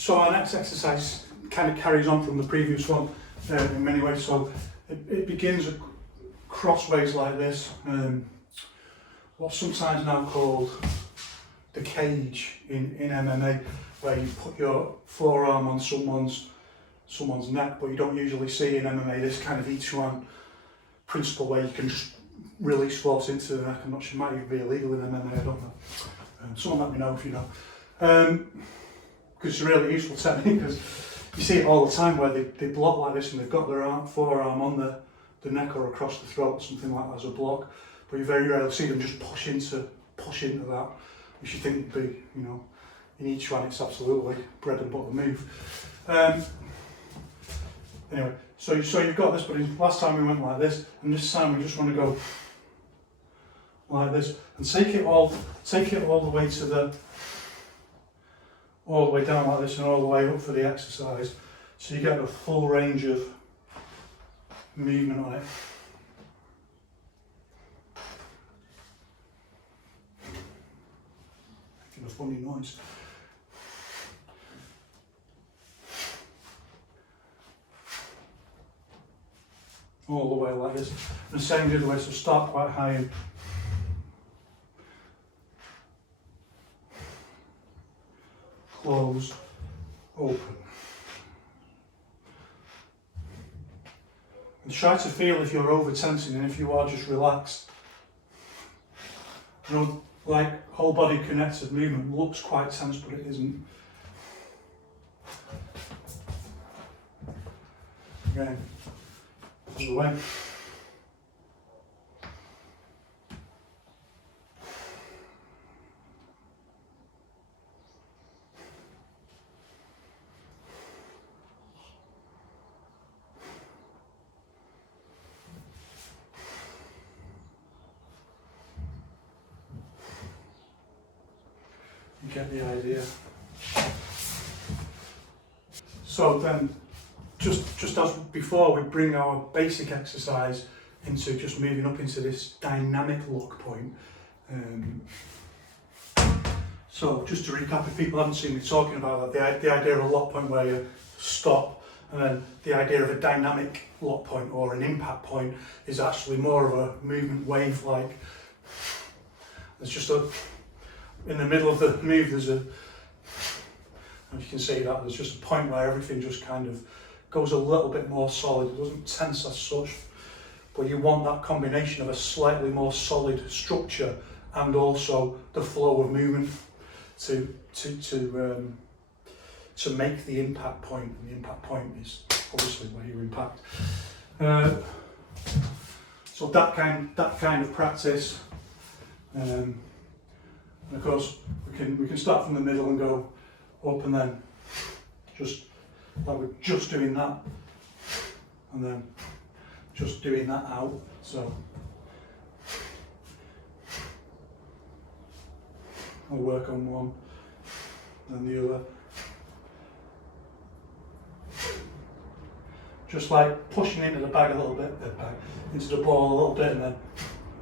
So our next exercise kind of carries on from the previous one in many ways. So it begins crossways like this, what's sometimes now called the cage in MMA, where you put your forearm on someone's neck, but you don't usually see in MMA this kind of Yiquan principle where you can just release force into the neck. I'm not sure, it might even be illegal in MMA, I don't know. Someone let me know if you know. Because it's a really useful technique, because you see it all the time where they block like this and they've got their forearm on the neck or across the throat, something like that as a block, but you very rarely see them just push into that, which you think would be, you know, in each one it's absolutely bread and butter move. Anyway, so you've got this, but last time we went like this, and this time we just want to go like this and take it all the way to all the way down like this and all the way up for the exercise, so you get a full range of movement on it. Making a funny noise. All the way like this, and the same the other way, so start quite high and close, open. And try to feel if you're over tensing, and if you are, just relax. You know, like whole body connected movement looks quite tense, but it isn't. Again, other way. You get the idea. So then, just as before, we bring our basic exercise into just moving up into this dynamic lock point. So just to recap, if people haven't seen me talking about that, the idea of a lock point where you stop, and then the idea of a dynamic lock point or an impact point is actually more of a movement wave, like there's just in the middle of the move, there's if you can see that, there's just a point where everything just kind of goes a little bit more solid. It doesn't tense as such, but you want that combination of a slightly more solid structure and also the flow of movement to make the impact point. And the impact point is obviously where you impact. So that kind of practice. And of course, we can start from the middle and go up, and then just like we're just doing that, and then just doing that out. So I'll work on one, then the other. Just like pushing into the bag a little bit, into the ball a little bit, and then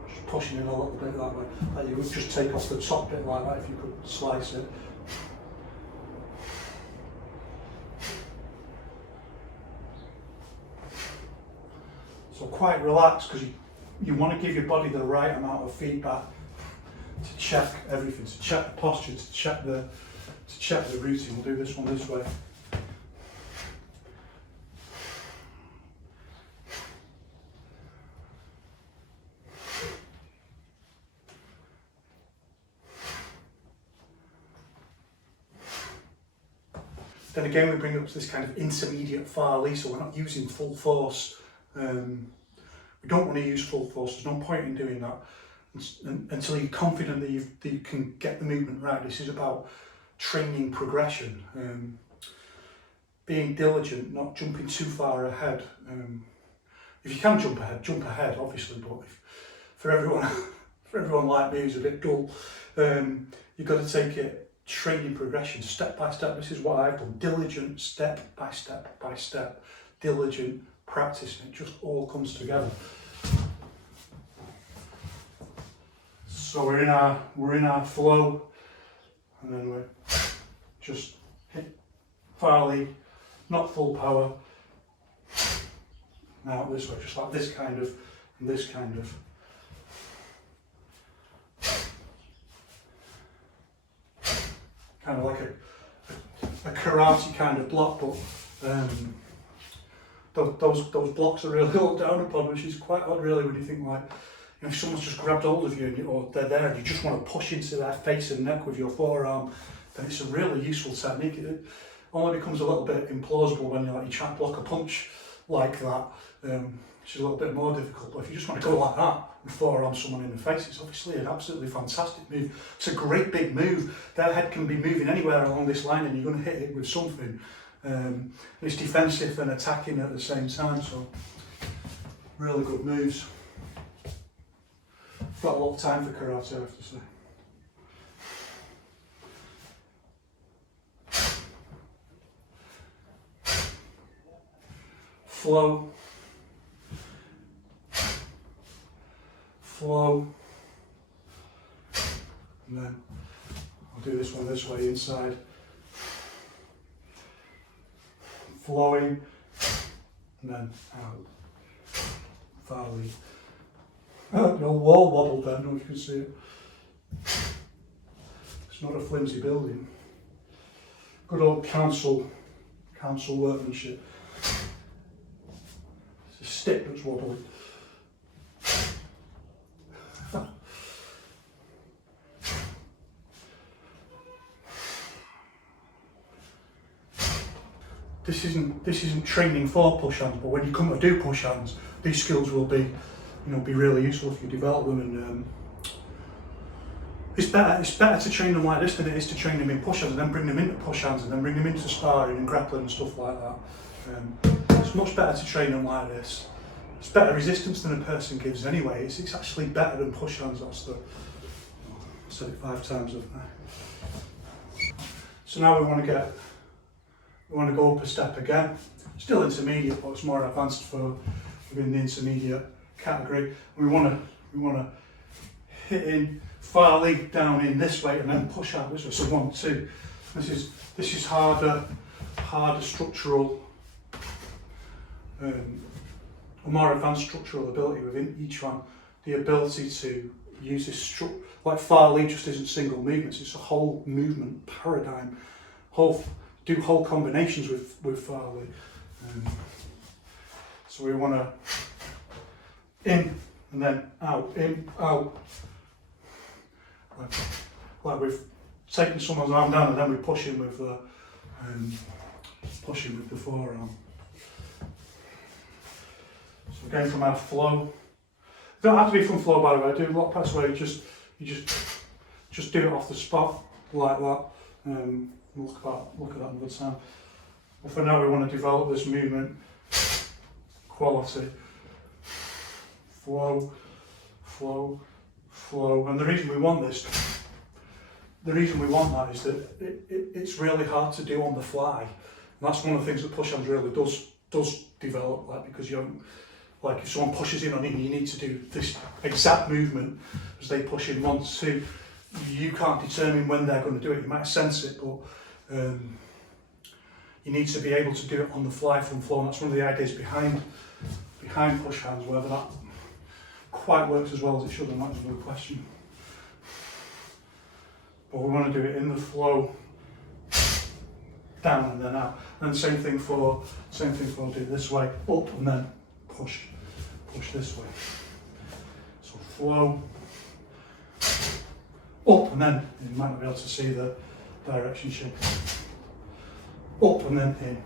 just pushing in a little bit that way. Like you would just take off the top bit like that if you could slice it. So quite relaxed, because you want to give your body the right amount of feedback to check everything, to check the posture, to check the routine. We'll do this one this way. Then again, we bring up this kind of intermediate far release, so we're not using full force. We don't want to use full force. There's no point in doing that until you're confident that you can get the movement right. This is about training progression, being diligent, not jumping too far ahead. If you can jump ahead, obviously. But for everyone like me who's a bit dull, you've got to take it. Training progression, step by step. This is what I've done. Diligent, step by step by step. Diligent practice, and it just all comes together. So we're in our flow, and then we're just hit, Farley, not full power. Now this way, just like this kind of, and this kind of. Kind of like a karate kind of block, but those blocks are really looked down upon, which is quite odd really when you think like, if someone's just grabbed hold of you or they're there and you just want to push into their face and neck with your forearm, then it's a really useful technique. It only becomes a little bit implausible when you try to block a punch like that, which is a little bit more difficult. But if you just want to go like that and forearm someone in the face, it's obviously an absolutely fantastic move. It's a great big move. Their head can be moving anywhere along this line and you're going to hit it with something. It's defensive and attacking at the same time, so really good moves. I've got a lot of time for karate, I have to say. Flow, flow, and then I'll do this one this way, inside, flowing, and then out, Farley. No wall wobble there, I don't know if you can see it. It's not a flimsy building. Good old council workmanship. It's a stick that's wobbling. This isn't training for push hands, but when you come to do push hands, these skills will be really useful if you develop them. And it's better to train them like this than it is to train them in push hands and then bring them into push hands and then bring them into sparring and grappling and stuff like that. It's much better to train them like this. It's better resistance than a person gives anyway. It's actually better than push hands. I've said it 5 times, haven't I? So now we want to go up a step again. Still intermediate, but it's more advanced for within the intermediate category. We want to hit in Farley down in this way and then push out this way. So 1, 2. This is harder structural, a more advanced structural ability within each one. The ability to use this like Farley just isn't single movements. It's a whole movement paradigm. Do whole combinations with Farley. So we want to in and then out, in, out. Like we've taken someone's arm down and then we push him with the forearm. So again from our flow. It don't have to be from flow, by the way. I do a lot of press where you just do it off the spot like that. Look at that another time. But for now we want to develop this movement quality. Flow, flow, flow. And the reason we want that is that it's really hard to do on the fly. And that's one of the things that push hands really does develop, because if someone pushes in on you, you need to do this exact movement as they push in. 1, 2. You can't determine when they're going to do it. You might sense it, but you need to be able to do it on the fly from flow. And that's one of the ideas behind push hands. Whether that quite works as well as it should, and that's another question. But we want to do it in the flow, down and then out. And same thing for do it this way, up and then push this way. So flow, up and then, you might not be able to see the direction shift. Up and then in.